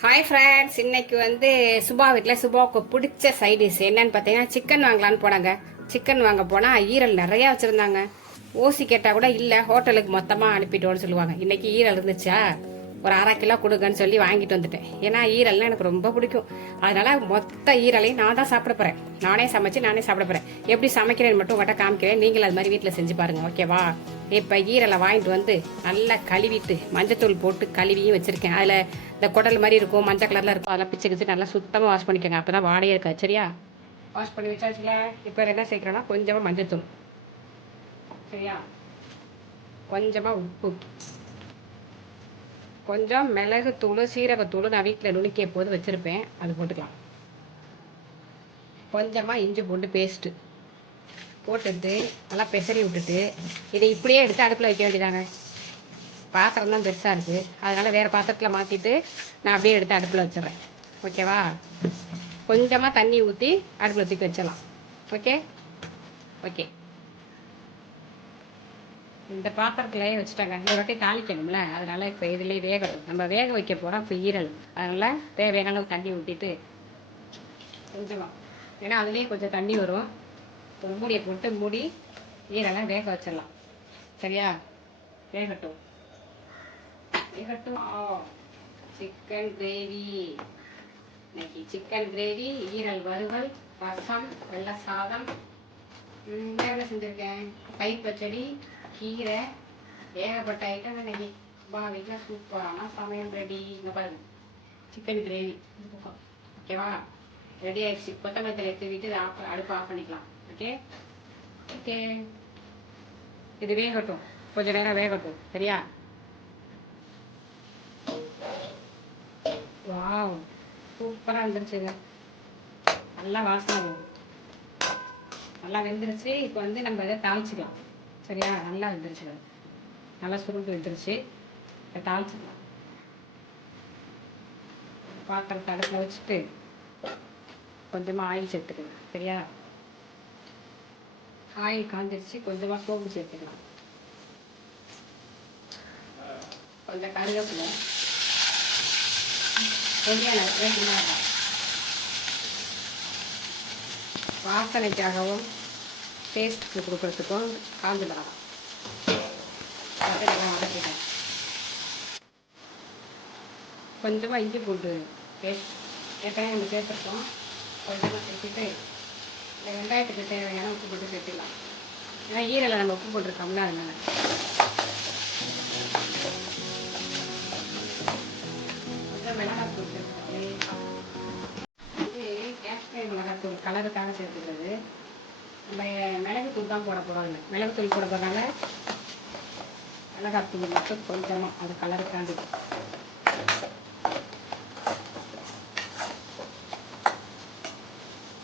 Hi friends, இன்னைக்கு வந்து சுபா வீட்டில் சுபாவுக்கு பிடிச்ச சைடிஷ் என்னன்னு பார்த்தீங்கன்னா சிக்கன் வாங்கலான்னு போனாங்க. சிக்கன் வாங்க போனால் ஈரல் நிறையா வச்சுருந்தாங்க. ஓசி கேட்டால் கூட இல்லை, ஹோட்டலுக்கு மொத்தமாக அனுப்பிட்டோன்னு சொல்லுவாங்க. இன்னைக்கு ஈரல் இருந்துச்சா, ஒரு 1/2 கிலோ கொடுங்கன்னு சொல்லி வாங்கிட்டு வந்துட்டேன். ஏன்னா ஈரல்னால் எனக்கு ரொம்ப பிடிக்கும். அதனால மொத்த ஈரலையும் நான் தான் சாப்பிட போகிறேன். நானே சமைச்சு நானே சாப்பிட போகிறேன். எப்படி சமைக்கிறேன்னு மட்டும் உங்கள்கிட்ட காமிக்கிறேன். நீங்கள் அது மாதிரி வீட்டில் செஞ்சு பாருங்கள், ஓகேவா? இப்போ ஈரலை வாங்கிட்டு வந்து நல்லா கழுவிட்டு மஞ்சத்தூள் போட்டு கழுவியும் வச்சுருக்கேன். அதில் இந்த குடல் மாதிரி இருக்கும், மஞ்சள் கலரில் இருக்கும், அதெல்லாம் பிச்சு கிச்சு நல்லா சுத்தமாக வாஷ் பண்ணிக்கோங்க. அப்போ தான் வாடையே இருக்காது, சரியா? வாஷ் பண்ணி வச்சாச்சுல. இப்போ என்ன சேர்க்குறோன்னா கொஞ்சமாக மஞ்சத்தூள், சரியா? கொஞ்சமாக உப்பு, கொஞ்சம் மிளகுத்தூள், சீரகத்தூள் நான் வீட்டில் நுணுக்கிய போது வச்சுருப்பேன், அது போட்டுக்கலாம். கொஞ்சமாக இஞ்சி பூண்டு பேஸ்ட்டு போட்டுட்டு நல்லா பெசரி விட்டுட்டு இதை இப்படியே எடுத்து அடுப்பில் வைக்க வேண்டியதாங்க. பாத்திரம் தான் பெருசாக இருக்குது, அதனால் வேறு பாத்திரத்தில் மாற்றிட்டு நான் அப்படியே எடுத்து அடுப்பில் வச்சிடுறேன், ஓகேவா? கொஞ்சமாக தண்ணி ஊற்றி அடுப்பில் தூக்கி வச்சிடலாம். Okay okay. இந்த பாத்திரத்துலேயே வச்சுட்டாங்க. இந்த வாட்டி தாளிக்கணும்ல, அதனால் இப்போ இதுலேயே வேகட்டும். நம்ம வேக வைக்க போகிறோம் இப்போ ஈரல். அதனால் தேவையான அளவு தண்ணி ஊற்றிட்டு கொஞ்சமாக, ஏன்னா அதுலேயே கொஞ்சம் தண்ணி வரும், ஒரு மூடியை போட்டு மூடி ஈரெல்லாம் வேக வச்சிடலாம், சரியா? வேகட்டும் வேகட்டும். சிக்கன் கிரேவி, இன்னைக்கு சிக்கன் கிரேவி, ஈரல் வறுவல், ரசம், வெள்ளை சாதம், என்ன செஞ்சுருக்கேன், பயிர் பச்சடி, கீரை, ஏகப்பட்ட ஐட்டம் இன்னைக்கு. வீட்டில் சூப்பரான சமையல் ரெடி. இங்கே பாருங்க, சிக்கன் கிரேவி ஓகேவா? ரெடி ஆயிடுச்சு. கொத்தமல்லி தலை எடுத்து விட்டு அடுப்பு ஆஃப் பண்ணிக்கலாம். Okay okay. இது வேகட்டும், கொஞ்சம் நேரம் வேகட்டும், சரியா? வாவ், சூப்பராக வந்துருச்சுங்க. நல்லா வாசனை வரும். நல்லா வெந்துருச்சு. இப்போ வந்து நம்ம இதை தாளிச்சிக்கலாம், சரியா? நல்லா வெந்துருச்சு, நல்லா சுருண்டு வெந்துருச்சு. இப்போ தாளிச்சிக்கலாம். பாத்திரத்தை அடுப்பில் வச்சுட்டு கொஞ்சமாக ஆயில் சேர்த்துக்கலாம், சரியா? ஆயில் காஞ்சிருச்சு. கொஞ்சமாக சோம்பு சேர்த்துக்கலாம், கொஞ்சம் கருவேப்பிலை, வாசனைக்காகவும் டேஸ்ட்டுக்கு கொடுக்கறதுக்கும் காஞ்ச மிளகாய் நல்லா வதக்கிட்டேன். கொஞ்சமாக இஞ்சி பூண்டு பேஸ்ட் ஏற்கனவே நம்ம சேர்த்துருக்கோம், கொஞ்சமாக சேர்த்துட்டு இந்த வெங்காயத்துக்கு தேவையான உப்பு போட்டு சேர்த்துக்கலாம். ஏன்னா ஈரலை நம்ம உப்பு போட்டிருக்கோம்ல, அதனால. கொஞ்சம் மிளகாத்தூள் சேர்த்துக்கலாம். காஷ்மீர் மிளகாத்தூள் கலருக்காக சேர்த்துக்கிறது. நம்ம மிளகுத்தூள் தான் போட போகிறோம். இல்லை, மிளகுத்தூள் போட போகிறனால மிளகாத்தூள் மட்டும் கொஞ்சமாக, அது கலருக்காண்டி.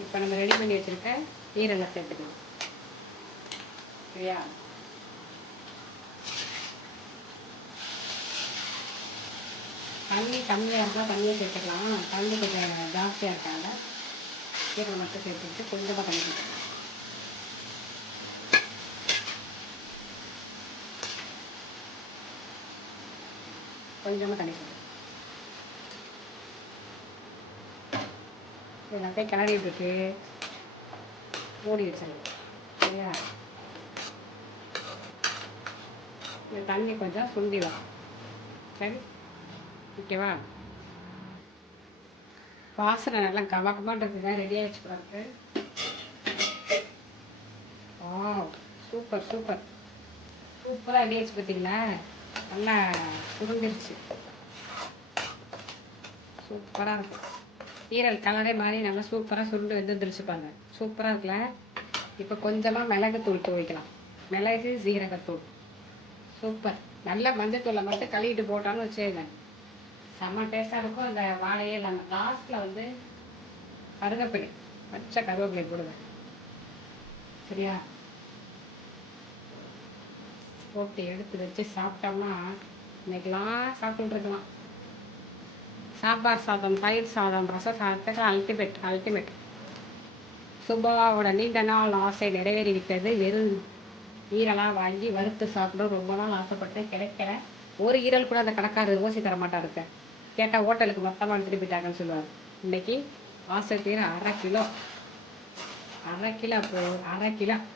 இப்போ நம்ம ரெடி பண்ணி வச்சுருக்க ஈரலை சேர்த்துக்கலாம், சரியா? தண்ணி கம்மியாக இருந்தால் தண்ணியை சேர்த்துக்கலாம். தண்ணி கொஞ்சம் ஜாஸ்தியாக இருக்காங்க, ஈரலை மட்டும் சேர்த்துக்கிட்டு கொஞ்சமாக தண்ணி சேர்த்துக்கலாம். கொஞ்சமாக தண்ணி சேர்த்து எல்லாத்தையும் கிளறி விட்டுட்டு மூடி வச்சிடலாம், சரியா? இந்த தண்ணி கொஞ்சம் சுண்டி வரும், சரி, ஓகேவா? வாசனை நல்லா கமக்கமான்றதுதான் ரெடி ஆகிடுச்சு பாருங்க. சூப்பர் சூப்பர் சூப்பராக ரெடி ஆகிடுச்சு, பார்த்தீங்களா? நல்லா சுருங்கிருச்சு, சூப்பராக இருக்கும். ஈரல் கலரே மாதிரி நல்லா சூப்பராக சுருண்டு வந்துருச்சு பாருங்க, சூப்பராக இருக்குல்ல? இப்போ கொஞ்சமாக மிளகுத்தூள் துவைக்கலாம், மிளகு சீரகத்தூள், சூப்பர். நல்ல மஞ்சத்தூளை மட்டும் கழுவிட்டு போட்டாலும் வச்சுருங்க, செம்ம டேஸ்ட்டாக இருக்கும். அந்த வாழையே இல்லாமல் லாஸ்ட்டில் வந்து கருவேப்பிலை, பச்சை கருவேப்பிலை போடுவேன், சரியா? போட்டு எடுத்து வச்சு சாப்பிட்டோம்னா இன்னைக்கெல்லாம் சாப்பிட்டுருக்கலாம். சாம்பார் சாதம், தயிர் சாதம், ரச சாதத்துக்கு அல்டிமேட் அல்டிமேட். சுபாவோட நீண்ட நாள் ஆசை நிறைவேறிவிட்டது. வெறும் ஈரலாக வாங்கி வறுத்து சாப்பிட ரொம்ப நாள் ஆசைப்பட்டு கிடைக்கல. ஒரு ஈரல் கூட அந்த கடைக்காரர் ஓசி தர மாட்டாருக்க. கேட்டால் ஹோட்டலுக்கு மொத்தமாக எடுத்துகிட்டு போயிட்டாங்கன்னு சொல்லுவாங்க. இன்றைக்கி வாசல் 1/2 கிலோ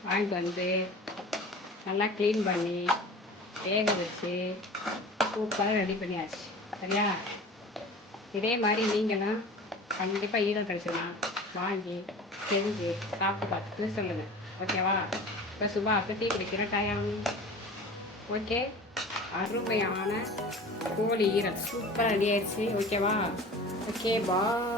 வாங்கிட்டு வந்து நல்லா க்ளீன் பண்ணி வேக வச்சு சூப்பராக ரெடி பண்ணியாச்சு. சரியா? இதே மாதிரி நீங்களும் கண்டிப்பாக ஈரம் கழிச்சுலாம் வாங்கி செஞ்சு சாப்பிட்டு பார்த்துட்டு சொல்லுங்கள். ஓகேவா? இப்போ சுபாவுக்கு டீ குடிக்கிற டைம். ஓகே, அருமையான கோழி ஈரல் சூப்பராக ரெடி ஆயிடுச்சு. ஓகேவா? ஓகே, பாய்.